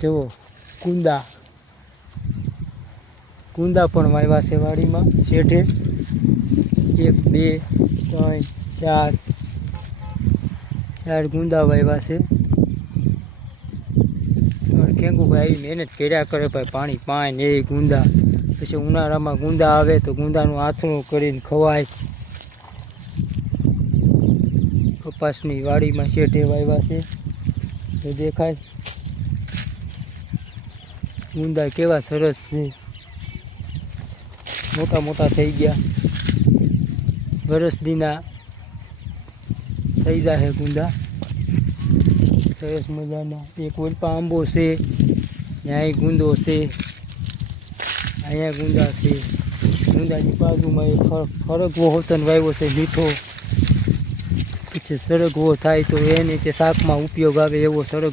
જુઓ કુંદા પણ વાવ્યા છે વાડીમાં શેઠે 1 2 3 4 ગુંદા વાવ્યા છે. કેંગુભાઈ આવી મહેનત કર્યા કરે ભાઈ, પાણી પાય ને એ ગુંદા. પછી ઉનાળામાં ગુંદા આવે તો ગુંદાનું આથણું કરીને ખવાય. કપાસની વાડીમાં શેઠે વાવ્યા છે તો દેખાય. ગુંદા કેવા સરસ છે, મોટા મોટા થઈ ગયા. વરસ દીના થઈ જાય ગુંદા સરસ મજાના. એક ઓલપા આંબો છે, ત્યાં ગુંદો છે, અહીંયા ગુંદા છે. ગુંદાની બાજુમાં એક ફરગવો હોતન વાવ્યો છે મીઠો. પછી સરગવો થાય તો એ નીચે શાકમાં ઉપયોગ આવે એવો સરગવો